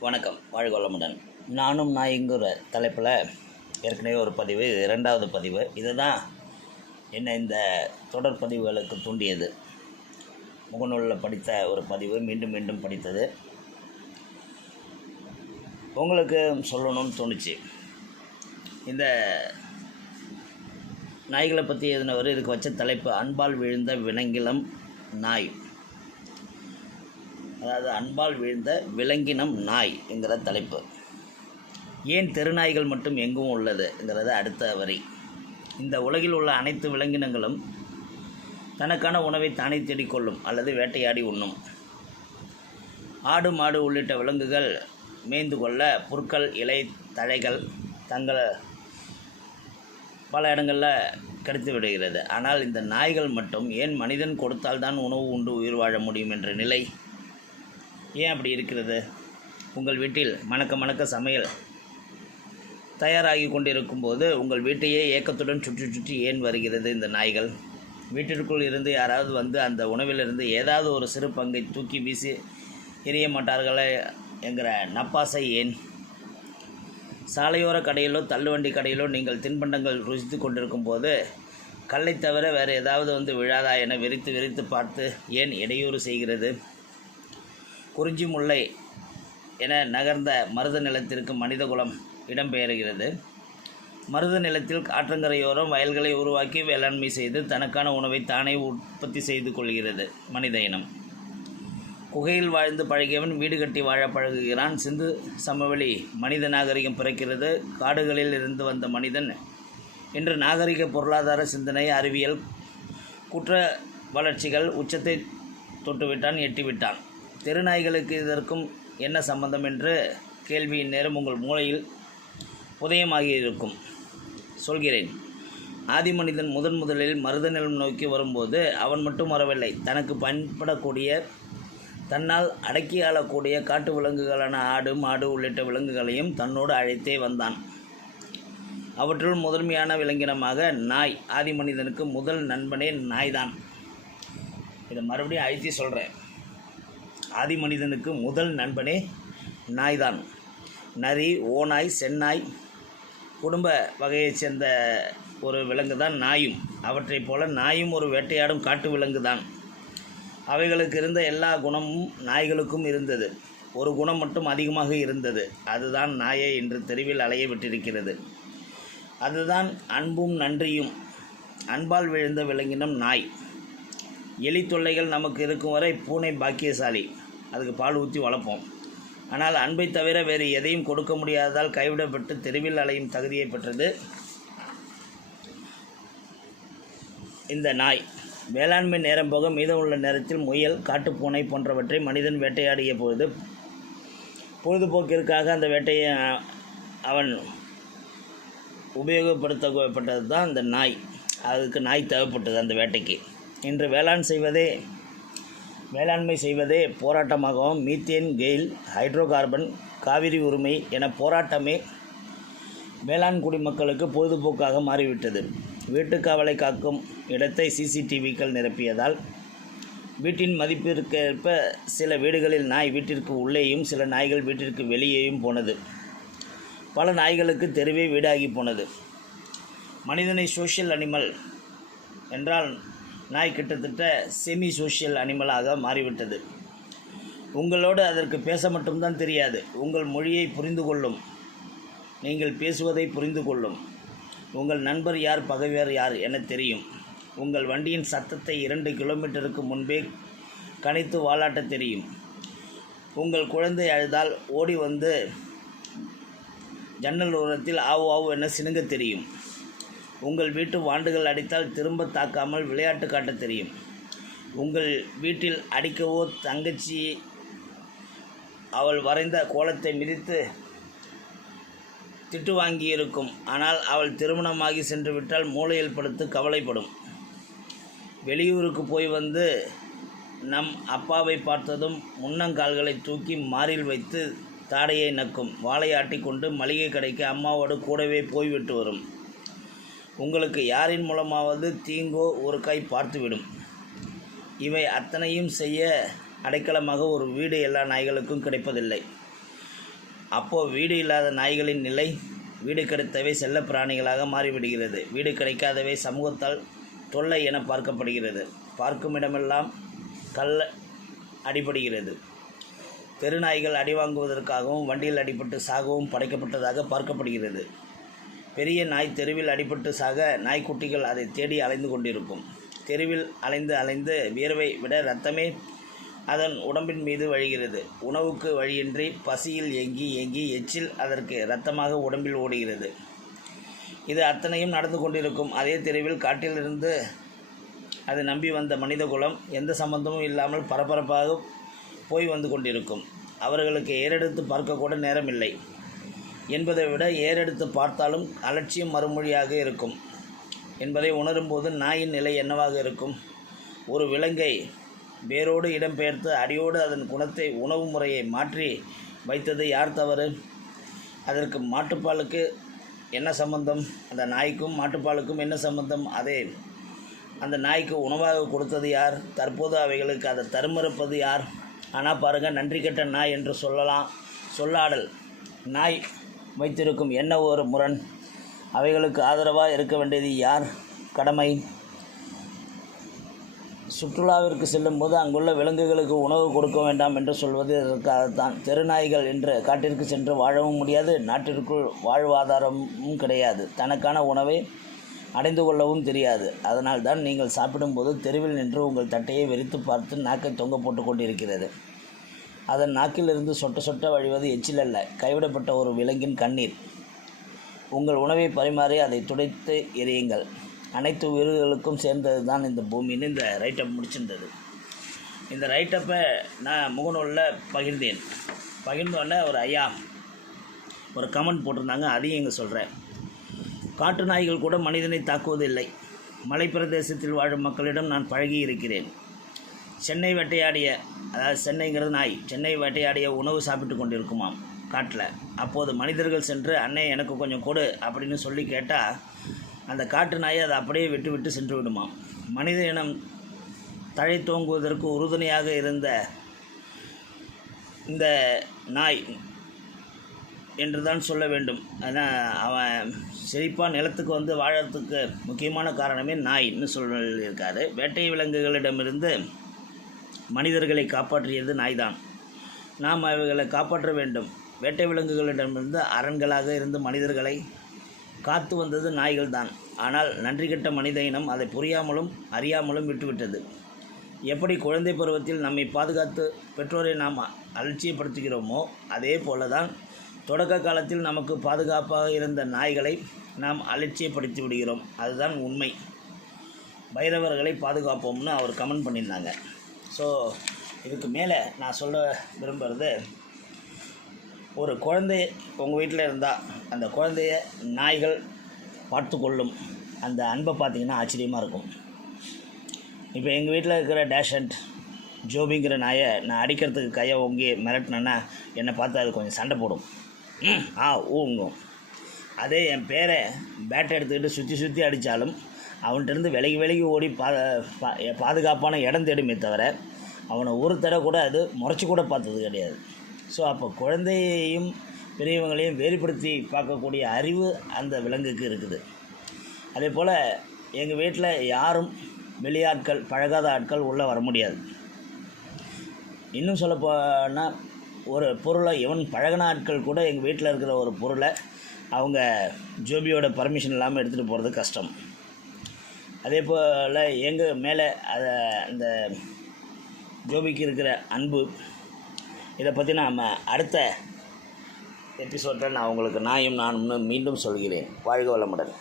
வணக்கம். வாழ்க வளமுடன். நானும் நாய்ங்கிற தலைப்பில் ஏற்கனவே ஒரு பதிவு இரண்டாவது பதிவு. இதுதான் என்னை இந்த தொடர் பதிவுகளுக்கு தூண்டியது. முகநூலில் படித்த ஒரு பதிவு மீண்டும் மீண்டும் படித்தது. உங்களுக்கு சொல்லணும்னு தோணுச்சு. இந்த நாய்களை பற்றி எழுதினவர் இதுக்கு வச்ச தலைப்பு அன்பால் விழுந்த விலங்கிலம் நாய். அதாவது அன்பால் வீழ்ந்த விலங்கினம் நாய் என்கிற தலைப்பு. ஏன் தெருநாய்கள் மட்டும் எங்கும் உள்ளதுங்கிறது அடுத்த வரி. இந்த உலகில் உள்ள அனைத்து விலங்கினங்களும் தனக்கான உணவை தானே தேடிக்கொள்ளும் அல்லது வேட்டையாடி உண்ணும். ஆடு மாடு உள்ளிட்ட விலங்குகள் மேய்ந்து கொள்ள புற்கள் இலை தழைகள் தங்களை பல இடங்களில் கிடைத்து விடுகிறது. ஆனால் இந்த நாய்கள் மட்டும் ஏன் மனிதன் கொடுத்தால்தான் உணவு உண்டு உயிர் வாழ முடியும் என்ற நிலை? ஏன் அப்படி இருக்கிறது? உங்கள் வீட்டில் மணக்க மணக்க சமையல் தயாராகி கொண்டிருக்கும் போது உங்கள் வீட்டையே ஏக்கத்துடன் சுற்றி சுற்றி ஏன் வருகிறது இந்த நாய்கள்? வீட்டிற்குள் இருந்து யாராவது வந்து அந்த உணவிலிருந்து ஏதாவது ஒரு சிறு பங்கை தூக்கி வீசி எரிய மாட்டார்களே என்கிற நப்பாசை ஏன்? சாலையோர கடையிலோ தள்ளுவண்டி கடையிலோ நீங்கள் தின்பண்டங்கள் ருசித்து கொண்டிருக்கும் போது கல்லை தவிர வேறு ஏதாவது வந்து விழாதா என விரித்து விரித்து பார்த்து ஏன் இடையூறு செய்கிறது? குறிஞ்சி முல்லை என நகர்ந்த மருத நிலத்திற்கு மனிதகுலம் இடம்பெயர்கிறது. மருத நிலத்தில் ஆற்றங்கரையோரம் வயல்களை உருவாக்கி வேளாண்மை செய்து தனக்கான உணவை தானே உற்பத்தி செய்து கொள்கிறது மனித இனம். குகையில் வாழ்ந்து பழகியவன் வீடு கட்டி வாழ பழகுகிறான். சிந்து சமவெளி மனித நாகரிகம் பிறக்கிறது. காடுகளில் இருந்து வந்த மனிதன் இன்று நாகரிக பொருளாதார சிந்தனை அறிவியல் குற்ற வளர்ச்சிகள் உச்சத்தை தொட்டுவிட்டான் எட்டிவிட்டான். தெருநாய்களுக்கு இதற்கும் என்ன சம்பந்தம் என்று கேள்வியின் நேரம் உங்கள் மூளையில் உதயமாகி இருக்கும் சொல்கிறேன். ஆதி மனிதன் முதன் முதலில் மருத நிலம் நோக்கி வரும்போது அவன் மட்டும் வரவில்லை. தனக்கு பயன்படக்கூடிய தன்னால் அடக்கி ஆளக்கூடிய காட்டு விலங்குகளான ஆடு மாடு உள்ளிட்ட விலங்குகளையும் தன்னோடு அழைத்தே வந்தான். அவற்றுள் முதன்மையான விலங்கினமாக நாய் ஆதி மனிதனுக்கு முதல் நண்பனே நாய்தான். இதை மறுபடியும் அழுத்தி சொல்கிறேன் ஆதி மனிதனுக்கு முதல் நண்பனே நாய்தான். நரி ஓநாய் செந்நாய் குடும்ப வகையைச் சேர்ந்த ஒரு விலங்கு தான் நாயும். அவற்றைப் போல நாயும் ஒரு வேட்டையாடும் காட்டு விலங்கு தான் அவைகளுக்கு இருந்த எல்லா குணமும் நாய்களுக்கும் இருந்தது. ஒரு குணம் மட்டும் அதிகமாக இருந்தது. அதுதான் நாயை என்று தெருவில் அலைய விட்டிருக்கிறது. அதுதான் அன்பும் நன்றியும். அன்பால் விழுந்த விலங்கினம் நாய். எலி தொல்லைகள் நமக்கு இருக்கும் வரை பூனை பாக்கியசாலி. அதுக்கு பால் ஊற்றி வளர்ப்போம். ஆனால் அன்பை தவிர வேறு எதையும் கொடுக்க முடியாததால் கைவிடப்பட்டு தெருவில் அலையும் தகுதியை பெற்றது இந்த நாய். வேளாண்மை நேரம் போக மீதமுள்ள நேரத்தில் முயல் காட்டுப்பூனை போன்றவற்றை மனிதன் வேட்டையாடிய பொழுது பொழுதுபோக்கிற்காக அந்த வேட்டையை அவன் உபயோகப்படுத்தப்பட்டது தான் அந்த நாய். அதுக்கு நாய் தேவைப்பட்டது அந்த வேட்டைக்கு. இன்று வேளாண் செய்வதே வேளாண்மை செய்வதே போராட்டமாகவும் methane GAIL hydro carbon Kaveri உரிமை என போராட்டமே வேளாண் குடிமக்களுக்கு பொழுதுபோக்காக மாறிவிட்டது. வீட்டுக்காவலை காக்கும் இடத்தை சிசிடிவிக்கள் நிரப்பியதால் வீட்டின் மதிப்பிற்கேற்ப சில வீடுகளில் நாய் வீட்டிற்கு உள்ளேயும் சில நாய்கள் வீட்டிற்கு வெளியேயும் போனது. பல நாய்களுக்கு தெருவே வீடாகி போனது. மனிதனை சோஷியல் அனிமல் என்றால் நாய் கிட்டத்தட்ட செமி சோஷியல் அனிமலாக மாறிவிட்டது. உங்களோடு அதற்கு பேச மட்டும்தான் தெரியாது. உங்கள் மொழியை புரிந்து கொள்ளும். நீங்கள் பேசுவதை புரிந்து கொள்ளும். உங்கள் நண்பர் யார் பகைவர் யார் என தெரியும். உங்கள் வண்டியின் சத்தத்தை இரண்டு கிலோமீட்டருக்கு முன்பே கணித்து வாலாட்ட தெரியும். உங்கள் குழந்தை அழுதால் ஓடி வந்து ஜன்னல் ஓரத்தில் ஆவு ஆவு என சினுங்க தெரியும். உங்கள் வீட்டு வாண்டுகள் அடித்தால் திரும்ப தாக்காமல் விளையாட்டு காட்ட தெரியும். உங்கள் வீட்டில் அடிக்கவோ தங்கச்சி அவள் வரைந்த கோலத்தை மிதித்து திட்டு வாங்கியிருக்கும். ஆனால் அவள் திருமணமாகி சென்று விட்டால் மூளையில் படுத்து கவலைப்படும். வெளியூருக்கு போய் வந்து நம் அப்பாவை பார்த்ததும் முன்னங்கால்களை தூக்கி மாரில் வைத்து தாடையை நக்கும். வாழையாட்டி கொண்டு மளிகை கடைக்கு அம்மாவோடு கூடவே போய்விட்டு வரும். உங்களுக்கு யாரின் மூலமாவது தீங்கோ ஒரு கை பார்த்துவிடும். இவை அத்தனையும் செய்ய அடைக்கலமாக ஒரு வீடு எல்லா நாய்களுக்கும் கிடைப்பதில்லை. அப்போது வீடு இல்லாத நாய்களின் நிலை வீடு கிடைத்தவை செல்ல பிராணிகளாக மாறிவிடுகிறது. வீடு கிடைக்காதவை சமூகத்தால் தொல்லை என பார்க்கப்படுகிறது. பார்க்கும் இடமெல்லாம் கல் அடிபடுகிறது. தெருநாய்கள் அடி வாங்குவதற்காகவும் வண்டியில் அடிபட்டு சாகவும் படைக்கப்பட்டதாக பார்க்கப்படுகிறது. பெரிய நாய் தெருவில் அடிபட்டு சாக நாய்க்குட்டிகள் அதை தேடி அலைந்து கொண்டிருக்கும். தெருவில் அலைந்து அலைந்து வியர்வை விட ரத்தமே அதன் உடம்பின் மீது வழிகிறது. உணவுக்கு வழியின்றி பசியில் ஏங்கி ஏங்கி எச்சில் அதற்கு இரத்தமாக உடம்பில் ஓடுகிறது. இது அத்தனையும் நடந்து கொண்டிருக்கும். அதே தெருவில் காட்டிலிருந்து அது நம்பி வந்த மனிதகுலம் எந்த சம்பந்தமும் இல்லாமல் பரபரப்பாக போய் வந்து கொண்டிருக்கும். அவர்களுக்கு ஏறெடுத்து பார்க்கக்கூட நேரமில்லை. என்பதை விட ஏறெடுத்து பார்த்தாலும் அலட்சியம் மறுமொழியாக இருக்கும். என்பதை உணரும்போது நாயின் நிலை என்னவாக இருக்கும்? ஒரு விலங்கை வேரோடு இடம்பெயர்த்து அடியோடு அதன் குணத்தை உணவு முறையை மாற்றி வைத்தது யார் தவறு? அதற்கு மாட்டுப்பாலுக்கு என்ன சம்பந்தம்? அந்த நாய்க்கும் மாட்டுப்பாலுக்கும் என்ன சம்பந்தம்? அதே அந்த நாய்க்கு உணவாக கொடுத்தது யார்? தற்போது அவைகளுக்கு அதை தருமறுப்பது யார்? ஆனால் பாருங்கள் நன்றி கெட்ட நாய் என்று சொல்லலாம் சொல்லாடல். நாய் வைத்திருக்கும் என்ன ஒரு முரண்? அவைகளுக்கு ஆதரவாக இருக்க வேண்டியது யார்? கடமை. சுற்றுலாவிற்கு செல்லும்போது அங்குள்ள விலங்குகளுக்கு உணவு கொடுக்க வேண்டாம் என்று சொல்வது இதற்காகத்தான் தெருநாய்கள் என்று காட்டிற்கு சென்று வாழவும் முடியாது நாட்டிற்குள் வாழ்வாதாரமும் கிடையாது. தனக்கான உணவை அடைந்து கொள்ளவும் தெரியாது. அதனால் தான் நீங்கள் சாப்பிடும்போது தெருவில் நின்று உங்கள் தட்டையை வெறித்து பார்த்து நாக்கை தொங்க போட்டு கொண்டிருக்கிறது. அதன் நாக்கிலிருந்து சொட்ட சொட்ட வழிவது எச்சில் அல்ல கைவிடப்பட்ட ஒரு விலங்கின் கண்ணீர். உங்கள் உணவை பரிமாறி அதை துடைத்து எரியுங்கள் அனைத்து உயிர்களுக்கும் சேர்ந்தது தான் இந்த பூமின்னு இந்த ரைட்டப் முடிச்சிருந்தது. இந்த ரைட்டப்பை நான் முகநூலில் பகிர்ந்தேன். பகிர்ந்தோடனே ஒரு ஐயா ஒரு கமெண்ட் போட்டிருந்தாங்க. அதையும் இங்கே சொல்கிறேன் காட்டு நாய்கள் கூட மனிதனை தாக்குவதில்லை. மலைப்பிரதேசத்தில் வாழும் மக்களிடம் நான் பழகி இருக்கிறேன் சென்னை வேட்டையாடிய அதாவது சென்னைங்கிறது நாய் சென்னை வேட்டையாடிய உணவு சாப்பிட்டு கொண்டிருக்குமாம் காட்டில். அப்போது மனிதர்கள் சென்று அண்ணே எனக்கு கொஞ்சம் கொடு அப்படின்னு சொல்லி கேட்டால் அந்த காட்டு நாயை அதை அப்படியே விட்டு விட்டு சென்று விடுமாம். மனித இனம் தழை தோங்குவதற்கு உறுதுணையாக இருந்த இந்த நாய் என்று தான் சொல்ல வேண்டும். ஆனால் அவன் செழிப்பாக நிலத்துக்கு வந்து வாழறதுக்கு முக்கியமான காரணமே நாய்ன்னு சொல்லியிருக்காரு. வேட்டை விலங்குகளிடமிருந்து மனிதர்களை காப்பாற்றியது நாய்தான். நாம் அவைகளை காப்பாற்ற வேண்டும். வேட்டை விலங்குகளிடமிருந்து அரண்களாக இருந்து மனிதர்களை காத்து வந்தது நாய்கள் தான் ஆனால் நன்றி கெட்ட மனித இனம் அதை புரியாமலும் அறியாமலும் விட்டுவிட்டது. எப்படி குழந்தை பருவத்தில் நம்மை பாதுகாத்து பெற்றோரை நாம் அலட்சியப்படுத்துகிறோமோ அதே போல தான் தொடக்க காலத்தில் நமக்கு பாதுகாப்பாக இருந்த நாய்களை நாம் அலட்சியப்படுத்தி விடுகிறோம். அதுதான் உண்மை. பைரவர்களை பாதுகாப்போம்னு அவர் கமெண்ட் பண்ணியிருந்தாங்க. ஸோ இதுக்கு மேலே நான் சொல்ல விரும்புகிறது ஒரு குழந்தை உங்கள் வீட்டில் இருந்தால் அந்த குழந்தைய நாய்கள் பார்த்து கொள்ளும் அந்த அன்பை பார்த்தீங்கன்னா ஆச்சரியமாக இருக்கும். இப்போ எங்கள் வீட்டில் இருக்கிற டேஷண்ட் ஜோபிங்கிற நாயை நான் அடிக்கிறதுக்கு கையை ஓங்கி மிரட்டினேன்னா என்னை பார்த்து அது கொஞ்சம் சண்டை போடும். ஆ ஊங்கும். அதே என் பேரை பேட்டை எடுத்துக்கிட்டு சுற்றி சுற்றி அடித்தாலும் அவன்கிட்டருந்து விலகி விலகி ஓடி பா பா பாதுகாப்பான இடம் தேடுமே தவிர அவனை ஒரு தடவை கூட அது முறைச்சி கூட பார்த்தது கிடையாது. ஸோ அப்போ குழந்தையையும் பெரியவங்களையும் வேறுபடுத்தி பார்க்கக்கூடிய அறிவு அந்த விலங்குக்கு இருக்குது. அதே போல் எங்கள் வீட்டில் யாரும் வெளியாட்கள் பழகாத ஆட்கள் உள்ளே வர முடியாது. இன்னும் சொல்லப்போனால் ஒரு பொருளை எவன் பழகின ஆட்கள் கூட எங்கள் வீட்டில் இருக்கிற ஒரு பொருளை அவங்க ஜோபியோட பர்மிஷன் இல்லாமல் எடுத்துகிட்டு போகிறது கஷ்டம். அதே போல் எங்கள் மேலே அதை அந்த ஜோபிக்கு இருக்கிற அன்பு இதை பற்றி நாம் அடுத்த எபிசோடில் நான் உங்களுக்கு நாயும் நானும்னு மீண்டும் சொல்கிறேன். வாழ்க வளமுடன்.